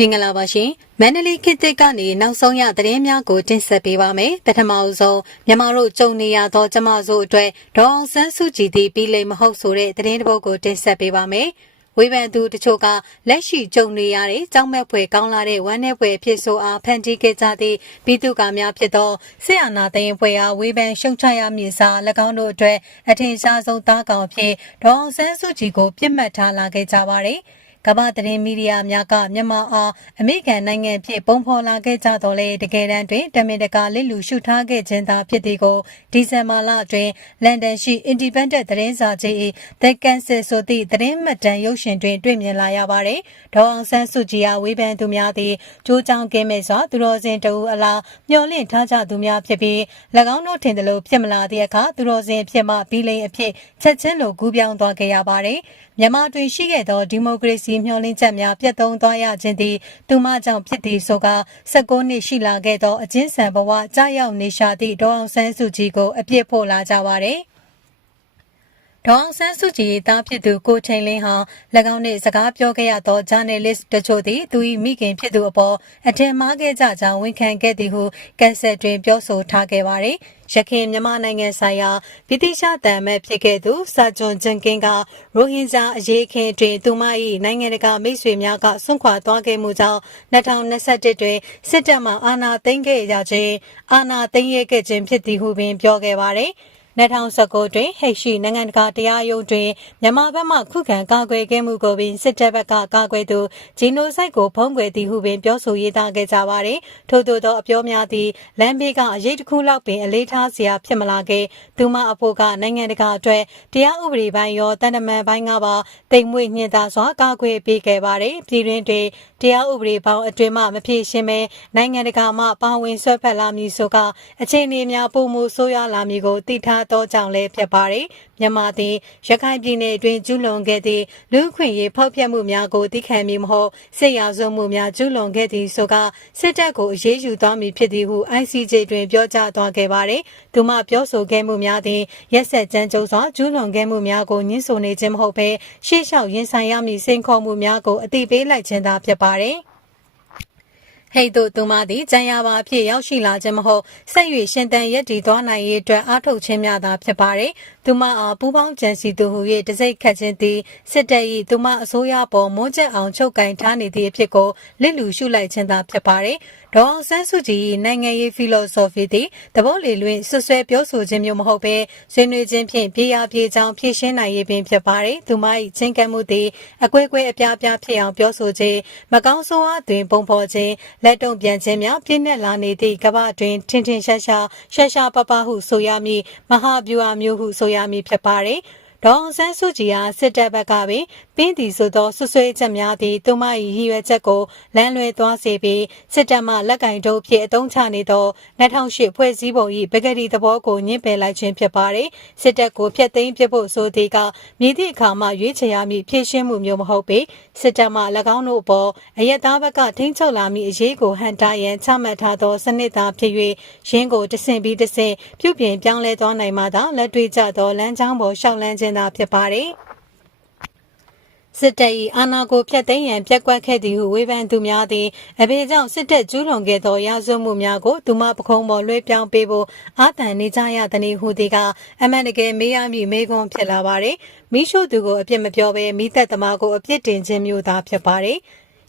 မင်္ဂလာပါရှင်မန္တလေးခေတ်သစ်ကနေနောက်ဆုံးရသတင်းများကိုတင်ဆက်ပေးပါမယ်ပထမအဆုံးမြန်မာတို့ကြုံနေရသောကျမတို့အတွက်ဒေါအောင်ဆန်းစုကြည်သည်ပြီးလိမ့်မဟုတ်ဆိုတဲ့သတင်းတစ်ပုဒ်ကိုတင်ဆက်ပေးပါမယ် ဝေဖန်သူတချို့ကလက်ရှိကြုံနေရတဲ့ကြောင်းမဲ့ဖွယ်ကောင်းလာတဲ့ဝမ်းနဲ့ဖွယ်ဖြစ်ဆိုအားဖန်တီးခဲ့ကြသည့်ပြည်သူကများဖြစ်သောဆရာနာသိန်းဖွယ်အားဝေဖန်ရှုံချရမည်စာ၎င်းတို့အတွက်အထင်ရှားဆုံးသားကောင်ဖြစ်ဒေါအောင်ဆန်းစုကြည်ကိုပြစ်မှတ်ထားလာခဲ့ကြပါတယ်။ ကမ္ဘာသတင်းမီဒီယာများကမြန်မာအားအမေရိကန်နိုင်ငံဖြစ်ပုံဖော်လာခဲ့ကြတော့လေတကယ်တမ်းတွင်တမင်တကာလစ်လူရှုထားခဲ့ခြင်းသာဖြစ်သည်ကိုဒီဇင်ဘာလအတွင်းလန်ဒန်ရှိ Independent သတင်းစာကြီး The Kansas ဆိုသည့်သတင်းမှတ်တမ်းရုပ်ရှင်တွင်တွေ့မြင်လာရပါတယ်။ဒေါအောင်ဆန်းစုကြည်အားဝေဖန်သူများသည်ကြိုးကြောင်ကင်းမဲ့စွာသူတော်စင်တဦးအလားမျှော်လင့်ထားကြသူများဖြစ်ပြီး၎င်းတို့ထင်သလိုဖြစ်မလာသည့်အခါသူတော်စင်ဖြစ်မှပြီးလိမ့်အဖြစ်ချက်ချင်းလိုကူးပြောင်းသွားခဲ့ရပါတယ်။ မြန်မာတွင်ရှိခဲ့သောဒီမိုကရေစီမျှော်လင့်ချက်များပြတ်သုံးသွားရခြင်းသည်သူမကြောင့်ဖြစ်သည်ဆိုက16နှစ်ရှိလာခဲ့သောအကျဉ်းဆန်ဘဝကြာရောက်နေရှာသည့်ဒေါအောင်ဆန်းစုကြည်ကိုအပြစ်ဖို့လာကြပါသည် ဒေါအောင်ဆန်းစုကြည်တားဖြစ်သူကိုချိန်လင်းဟာ၎င်းနှင့်စကားပြောခဲ့ရသော journalist တချို့သည်သူ၏မိခင်ဖြစ်သူအပေါ်အထင်မှားခဲ့ကြကြောင်းဝန်ခံခဲ့သည်ဟုကန်ဆယ်တွင်ပြောဆိုထားခဲ့ပါသည်ရခိုင်မြန်မာနိုင်ငံဆိုင်ရာဗြိတိရှတန်မဲ့ဖြစ်ခဲ့သူစာဂျွန်ဂျန်ကင်းကရိုဟင်ဂျာအရေးအခင်းအတွင်းသူမ၏နိုင်ငံတကာမိတ်ဆွေများကဆွန့်ခွာသွားခဲ့မှုကြောင့်2021တွင်စစ်တပ်မှအာဏာသိမ်းခဲ့ရခြင်းအာဏာသိမ်းရခဲ့ခြင်းဖြစ်သည်ဟုပင်ပြောခဲ့ပါသည် 2019တွင်ဟိတ်ရှိနိုင်ငံတကာတရားရုံးတွင်မြန်မာဘက်မှခုခံကာကွယ်ခဲ့မှုကိုပင်စစ်တပ်ဘက်ကကာကွယ်သူဂျီနိုဆိုက်ကိုဖုံးကွယ်သည်ဟုပင်ပြောဆိုရေးသားခဲ့ကြပါသည်ထို့သောသောအပြောများသည်လမ်းဘေးကအရေးတစ်ခုလောက်ပင်အလေးထားစရာဖြစ်မလာခဲ့သူမအဖို့ကနိုင်ငံတကာအတွက်တရားဥပဒေပိုင်းရောတန်တမန်ပိုင်းကပါတိမ်မွေ့ညှင်သာစွာကာကွယ်ပေးခဲ့ပါတယ်ပြည်တွင်းတွင်တရားဥပဒေပေါင်းအတွင်မှမဖြစ်ရှင်းပဲနိုင်ငံတကာမှပါဝင်ဆွဲဖက်လာမည်ဆိုကအခြေအနေများပုံမှုဆိုးရွားလာမည်ကိုသိထားသောကြောင့်လည်းဖြစ်ပါတယ်။မြန်မာသည်ရခိုင်ပြည်နယ်အတွင်းကျူးလွန်ခဲ့သည့်လူခွင့်ရေးဖောက်ဖျက်မှုများကိုသိခံမည်မဟုတ်စစ်ရာဇဝမှုများကျူးလွန်ခဲ့သည်ဆိုကစစ်တပ်ကိုအရေးယူသွားမည်ဖြစ်သည်ဟု ICJ တွင်ပြောကြားသွားခဲ့ပါတယ်။သူမပြောဆိုခဲ့မှုများသည်ရက်ဆက်ကြမ်းကြုတ်စွာကျူးလွန်ခဲ့မှုများကိုညှင်းဆိုနေခြင်းမဟုတ်ဘဲရှေ့လျှောက်ရင်ဆိုင်ရမည့်စိန်ခေါ်မှုများကိုအတိပေးလိုက်ခြင်းသာဖြစ်ပါတယ်။ ဟိတ်တို့သူမသည်ကြံရပါအဖြစ်ရောက်ရှိလာခြင်းမဟုတ်ဆက်၍ရှင်တန်ရက်တည်သွားနိုင်ရေးအတွက်အားထုတ်ခြင်းများသာဖြစ်ပါတယ်။ သူမအားပူပေါင်းကြံစီသူဟု၍တစိ့ခတ်ခြင်းသည်စစ်တပ်၏သူမအစိုးရပေါ်မွန်းချက်အောင်ချုပ်ကင်ထားနေသည့်အဖြစ်ကိုလစ်လူရှုလိုက်ခြင်းသာဖြစ်ပါတယ်။ဒေါအောင်ဆန်းစုကြည်နိုင်ငံရေးဖီလိုဆိုဖီသည်တဘောလေလွင်ဆွဆွဲပြောဆိုခြင်းမျိုးမဟုတ်ဘဲဆွေးနွေးခြင်းဖြင့်ပြေးရပြေးချောင်းဖြည့်ရှင်းနိုင်ရေးပင်ဖြစ်ပါတယ်။သူမ၏ချင်းကပ်မှုသည်အကွဲကွဲအပြားပြားဖြစ်အောင်ပြောဆိုခြင်းမကောင်းဆိုးအားတွင်ပုံဖော်ခြင်းလက်တုံပြန်ခြင်းများပြည့်နှက်လာနေသည့်ကမ္ဘာတွင်ထင်ထင်ရှားရှားရှားရှားပပဟုဆိုရမည်မဟာဗျူဟာမျိုးဟုဆိုရမည်ဖြစ်ပါတယ်။ ဒေါအောင်ဆန်းစုကြည်အားစစ်တပ်ဘက်ကပင်ပင်းတီဆိုသောဆွဆွဲချက်များသည့်သူမ၏ရည်ရွယ်ချက်ကိုလမ်းလွဲသွားစေပြီးစစ်တပ်မှလက်ကင်တုပ်ဖြစ်အုံချနေသော2008ဖွဲ့စည်းပုံ၏ပဂတိသဘောကိုညှင့်ပယ်လိုက်ခြင်းဖြစ်ပါတယ်စစ်တပ်ကိုဖျက်သိမ်းပစ်ဖို့ဆိုသည်ကမြည်သည့်အခါမှရွေးချယ်ရမည့်ဖြည့်ရှင်းမှုမျိုးမဟုတ်ပေစစ်တပ်မှ၎င်းတို့အပေါ်အယက်သားဘက်ကထိန်းချုပ်လာမည့်အရေးကိုဟန်တာရန်ချမှတ်ထားသောစနစ်သားဖြစ်၍ရင်းကိုတဆင့်ပြီးတဆင့်ပြုပြင်ပြောင်းလဲသွားနိုင်မှသာလက်တွေ့ကျသောလမ်းကြောင်းပေါ်ရှောက်လန်းခြင်းသာဖြစ်ပါတယ်စစ်တပ်၏အာဏာကိုဖျက်သိမ်းရန်ပြက်ကွက်ခဲ့သည်ဟုဝေဖန်သူများသည်အဘေကြောင့်စစ်တပ်ကျူးလွန်ခဲ့သောရာဇဝတ်မှုများကိုသူမပခုံးပေါ်လွှဲပြောင်းပေးဖို့အာသံနေကြရသည်ဟုသည်ကအမှန်တကယ်မေးရမည့်မေးခွန်းဖြစ်လာပါသည်မိရှုသူကိုအပြစ်မပြောဘဲမိသက်သမားကိုအပြစ်တင်ခြင်းမျိုးသာဖြစ်ပါသည်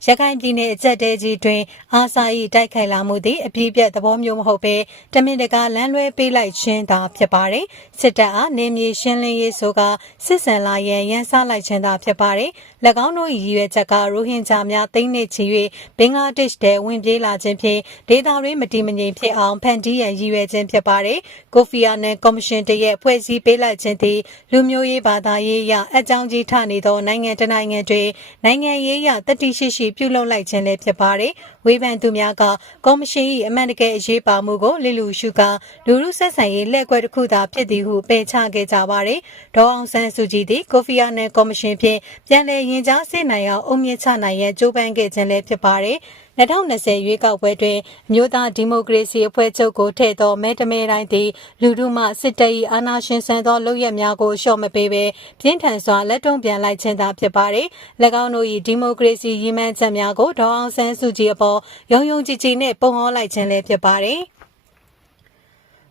ရခိုင်ပြည်နယ်အကြက်တဲကြီးတွင်အာစာ၏တိုက်ခိုက်လာမှုသည်အပြည့်ပြတ်သဘောမျိုးမဟုတ်ဘဲတမင်တကာလမ်းလွဲပေးလိုက်ခြင်းသာဖြစ်ပါတယ်။စစ်တပ်အားနေမြေရှင်းလင်းရေးဆိုကစစ်စံလာရန်ရန်ဆလိုက်ခြင်းသာဖြစ်ပါတယ်။၎င်းတို့၏ရည်ရွယ်ချက်ကရိုဟင်ဂျာများတိမ့်နေချီ၍ဘင်္ဂလားဒေ့ရှ်တဲဝင်ပြေးလာခြင်းဖြင့်ဒေသတွင်းမတည်မငြိမ်ဖြစ်အောင်ဖန်တီးရန်ရည်ရွယ်ခြင်းဖြစ်ပါတယ်။ကိုဖီအာနန်ကော်မရှင်တရဲ့ဖွဲ့စည်းပေးလိုက်ခြင်းသည်လူမျိုးရေးဘာသာရေးအရအကြောင်းကြီးထနေသောနိုင်ငံတနိုင်ငံတွင်နိုင်ငံရေးအရတတိရှိရှိပြုလုပ်လိုက်ခြင်းလည်းဖြစ်ပါတယ်။ဝေဖန်သူများကကော်မရှင်၏အမှန်တကယ်အရေးပါမှုကိုလစ်လူရှုကလူလူဆက်ဆံရေးလက်ကွက်တစ်ခုသာဖြစ်သည်ဟုပယ်ချခဲ့ကြပါတယ်။ဒေါအောင်ဆန်းစုကြည်သည်ကိုဖီအာနန်ကော်မရှင်ဖြင့်ပြန်လည်ရင်ကြားစေနိုင်အောင်အုံမြင့်ချနိုင်ရန်ကြိုးပမ်းခဲ့ခြင်းလည်းဖြစ်ပါတယ်။2020ရွေးကောက်ပွဲတွင်အမျိုးသားဒီမိုကရေစီအဖွဲ့ချုပ်ကိုထည့်သောမဲတမဲတိုင်းသည်လူထုမှစစ်တပ်၏အာဏာရှင်ဆန်သောလုပ်ရက်များကိုလျှော့မပေးဘဲပြင်းထန်စွာလက်တုံ့ပြန်လိုက်ခြင်းသာဖြစ်ပါသည်၎င်းတို့၏ဒီမိုကရေစီရည်မှန်းချက်များကိုဒေါအောင်ဆန်းစုကြည်အပေါ်ယုံယုံကြည်ကြည်နှင့်ပုံဟောလိုက်ခြင်းလည်းဖြစ်ပါသည်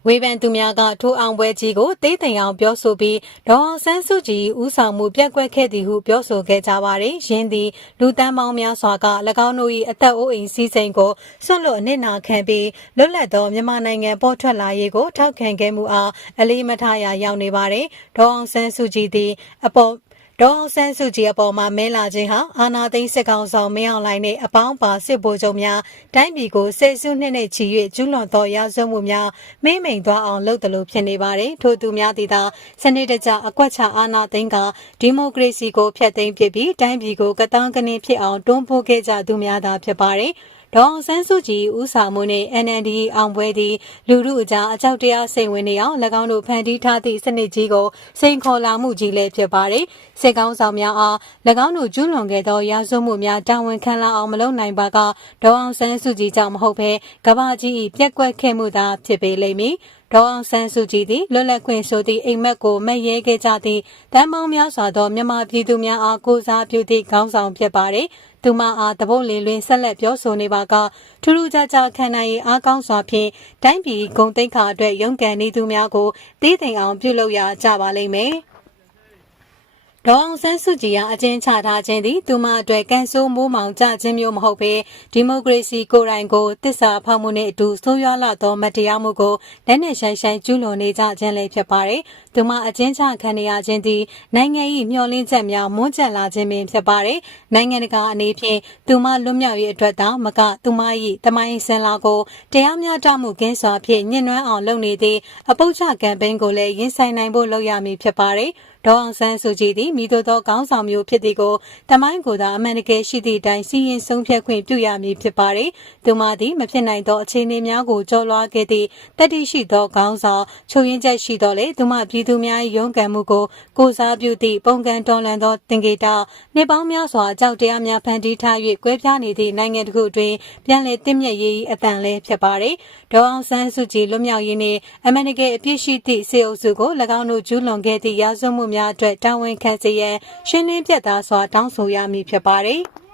ဝေဖန်သူများကထိုးအောင်ပွဲကြီးကိုသိသိမ်အောင်ပြောဆိုပြီးဒေါအောင်ဆန်းစုကြည်ဦးဆောင်မှုပြက်ကွက်ခဲ့သည်ဟုပြောဆိုခဲ့ကြပါသည်။ယင်းသည်လူတန်းပေါင်းများစွာက၎င်းတို့၏အသက်အိုးအိမ်စည်းစိမ်ကိုဆွတ်လွတ်အနစ်နာခံပြီးလွတ်လပ်သောမြန်မာနိုင်ငံပေါ်ထွက်လာရေးကိုထောက်ခံခဲ့မှုအားအလေးမထားရာရောက်နေပါသည်။ဒေါအောင်ဆန်းစုကြည်သည်အပေါ် ဒေါအောင်ဆန်းစုကြည်အပေါ်မှာမဲလာခြင်းဟာအာနာသိန်းစစ်ကောင်ဆောင်မင်းအောင်လှိုင်နှင့်အပေါင်းပါစစ်ဗိုလ်ချုပ်များတိုင်းပြည်ကိုဆယ်စုနှစ်နဲ့ချီ၍ကျူးလွန်သောရာဇဝတ်မှုများမိမ့်မိန်သွားအောင်လုပ်တယ်လို့ဖြစ်နေပါတယ်ထို့သူများသည်သာစနစ်တကျအကွက်ချအာနာသိန်းကဒီမိုကရေစီကိုဖျက်သိမ်းပစ်ပြီးတိုင်းပြည်ကိုကတန်းကနေဖြစ်အောင်တွန်းပို့ခဲ့ကြသူများသာဖြစ်ပါတယ် ဒေါအောင်ဆန်းစုကြည်ဦးဆောင်မှုနှင့် NND အောင်ပွဲသည်လူမှုအကြားအကြောက်တရားစိတ်ဝင်နေအောင်၎င်းတို့ဖန်တီးထားသည့်စနစ်ကြီးကိုစိန်ခေါ်လာမှုကြီးလည်းဖြစ်ပါတယ်။စစ်ကောင်းဆောင်များအား၎င်းတို့ကျူးလွန်ခဲ့သောရာဇဝတ်မှုများတာဝန်ခံလာအောင်မလုပ်နိုင်ပါကဒေါအောင်ဆန်းစုကြည်ကြောင့်မဟုတ်ဘဲကမ္ဘာကြီး၏ပြက်ကွက်ခဲ့မှုသာဖြစ်ပေလိမ့်မည်။ဒေါအောင်ဆန်းစုကြည်သည်လွတ်လပ်ခွင့်ဆိုသည့်အိမ်မက်ကိုမက်ရဲခဲ့ကြသည့်တန်ပေါင်းများစွာသောမြန်မာပြည်သူများအားကိုးစားပြုသည့်ခေါင်းဆောင်ဖြစ်ပါတယ်။ သူမအားတပုတ်လင်းလွင်ဆက်လက်ပြောဆိုနေပါကထူးထူးခြားခြားခံနိုင်ရေးအားကောင်းစွာဖြင့်တိုင်းပြည်ဂုံတိတ်ခါအတွက်ရုန်းကန်နေသူများကိုတည်သိမ်အောင်ပြုလုပ်ရကြပါလိမ့်မယ်။ဒေါအောင်ဆန်းစုကြည်ကအကျဉ်းချထားခြင်းသည်သူမအတွက်ကန်ဆိုးမိုးမောင်ကြခြင်းမျိုးမဟုတ်ဘဲဒီမိုကရေစီကိုယ်တိုင်ကိုတစ္ဆာဖောက်မှုနှင့်အတူဆိုးရွားလာသောမတရားမှုကိုလက်နက်ရှိုင်းရှိုင်းကျူးလွန်နေကြခြင်းလည်းဖြစ်ပါတယ်။ သူမအကျဉ်းချခံရခြင်းသည်နိုင်ငံ၏မျှော်လင့်ချက်များမွန်းကျက်လာခြင်းပင်ဖြစ်ပါတယ်။နိုင်ငံတကာအနေဖြင့်သူမလွတ်မြောက်ရေးအတွက်တောင်မကသူမ၏တမိုင်းစင်လာကိုတရားမျှတမှုကင်းစွာဖြင့်ညှဉ်းနှွမ်းအောင်လုပ်နေသည့်အပုတ်ချကမ်ပိန်းကိုလည်းရင်ဆိုင်နိုင်ဖို့လုပ်ရမည်ဖြစ်ပါတယ်။ဒေါအောင်ဆန်းစုကြည်သည်မိတို့သောခေါင်းဆောင်မျိုးဖြစ်သည်ကိုတမိုင်းကိုသာအမှန်တကယ်ရှိသည့်အတိုင်းစီရင်ဆုံးဖြတ်ခွင့်ပြုရမည်ဖြစ်ပါသည်။သူမသည်မဖြစ်နိုင်သောအခြေအနေများကိုကြော်လွှားခဲ့သည့်တတိရှိသောခေါင်းဆောင်ချုပ်ရင်းချက်ရှိသောလေသူမပြည်သူများ၏ရုန်းကန်မှုကိုကိုစားပြုသည့်ပုံကံတော်လန်သောတင်ကေတာနေပေါင်းများစွာအကြောက်တရားများဖန်တီးထား၍ကွဲပြားနေသည့်နိုင်ငံတစ်ခုတွင်ပြန်လည်တင့်မြတ်ရေးအတန်လည်းဖြစ်ပါသည်။ဒေါအောင်ဆန်းစုကြည်လွတ်မြောက်ရေးနှင့်အမှန်တကယ်အပြစ်ရှိသည့်စေအုပ်စုကို၎င်းတို့ကျူးလွန်ခဲ့သည့်ရာဇဝတ်မှုများအတွက်တာဝန်ခံစေရန်ရှင်းလင်းပြတ်သားစွာတောင်းဆိုရမည်ဖြစ်ပါတယ်။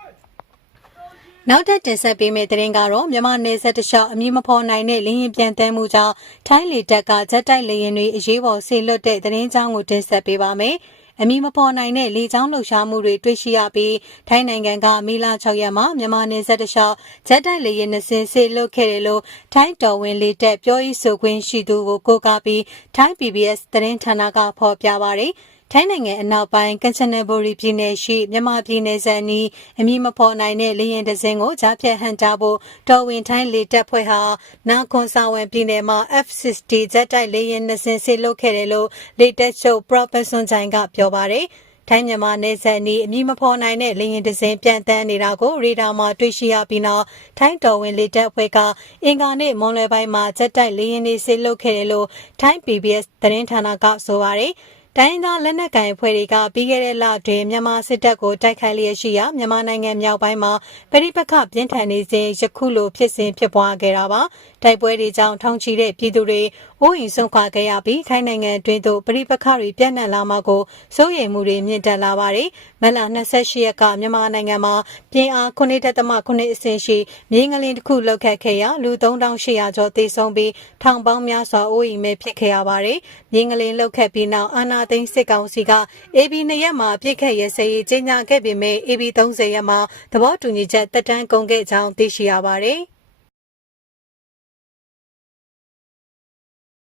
နောက်ထပ်တင်ဆက်ပေးမယ့်သတင်းကတော့မြန်မာနယ်စပ်တလျှောက်အမည်မဖော်နိုင်တဲ့လင်းရင်ပြန်တမ်းမှုကြောင့်ထိုင်းလေတပ်ကဂျက်တိုက်လေယာဉ်တွေအရေးပေါ်ဆေလွတ်တဲ့သတင်းကြောင်းကိုတင်ဆက်ပေးပါမယ်။အမည်မဖော်နိုင်တဲ့လေကြောင်းလှုပ်ရှားမှုတွေတွေ့ရှိရပြီးထိုင်းနိုင်ငံကမီလာ6ရက်မှာမြန်မာနေဆက်တလျှောက်ဂျက်တိုက်လေယာဉ်နှစင်းဆေလွတ်ခဲ့တယ်လို့ထိုင်းတော်ဝင်လေတပ်ပြောရေးဆိုခွင့်ရှိသူကိုကိုးကားပြီးထိုင်း PBS သတင်းဌာနကဖော်ပြပါရယ်။ ထိုင်းနိုင်ငံအနောက်ပိုင်းကန်ချနဘူရီပြည်နယ်ရှိမြန်မာပြည်နယ်စံနီးအမည်မဖော်နိုင်တဲ့လေရင်တစင်းကိုကြားဖြတ်ဟန်တာဖို့တော်ဝင်ထိုင်းလေတပ်ဖွဲ့ဟာနာခွန်ဆောင်ဝင်ပြည်နယ်မှာ F60 ဂျက်တိုက်လေရင်နှစင်းဆေလွတ်ခဲ့တယ်လို့လေတပ်ချုပ် Professor ဂျိုင်ကပြောပါတယ်ထိုင်းမြန်မာနယ်စပ်နီးအမည်မဖော်နိုင်တဲ့လေရင်တစင်းပြန်တန်းနေတာကိုရေဒါမှာတွေ့ရှိရပြီးနောက်ထိုင်းတော်ဝင်လေတပ်အဖွဲ့ကအင်ကာနဲ့မွန်လွယ်ပိုင်းမှာဂျက်တိုက်လေရင်တွေဆေလွတ်ခဲ့တယ်လို့ထိုင်း PBS သတင်းဌာနကဆိုပါတယ်။ တိုင်းသားလက်နက်ကိုင်အဖွဲ့တွေကပြီးခဲ့တဲ့လတွင်မြန်မာစစ်တပ်ကိုတိုက်ခိုက်လျက်ရှိရာမြန်မာနိုင်ငံမြောက်ပိုင်းမှာပြည်ပခပြင်းထန်နေစဉ်ယခုလိုဖြစ်စဉ်ဖြစ်ပွားခဲ့တာပါတိုက်ပွဲတွေကြောင့်ထောင်ချီတဲ့ပြည်သူတွေ အိုးအိမ်ဆုံးခွာခဲ့ရပြီးခိုင်နိုင်ငံတွင်သို့ပြည်ပခတွေပြန့်နှံ့လာမှကိုစိုးရိမ်မှုတွေမြင့်တက်လာပါတယ်မလ28ရက်ကမြန်မာနိုင်ငံမှာပြင်းအား9.9အဆင့်ရှိမြေငလင်တစ်ခုလောက်ခတ်ခဲ့ရာလူ3800ကျော်သေဆုံးပြီးထောင်ပေါင်းများစွာအိုးအိမ်မဲ့ဖြစ်ခဲ့ရပါတယ်မြေငလင်လောက်ခတ်ပြီးနောက်အာနာသိန်းစစ်ကောင်စီက AB 2ရက်မှာပြစ်ခတ်ရဲစရေးကြီးညာခဲ့ပေမဲ့ AB 30ရက်မှာသဘောတူညီချက်တက်တန်းကုန်ခဲ့ကြောင်းသိရှိရပါတယ်။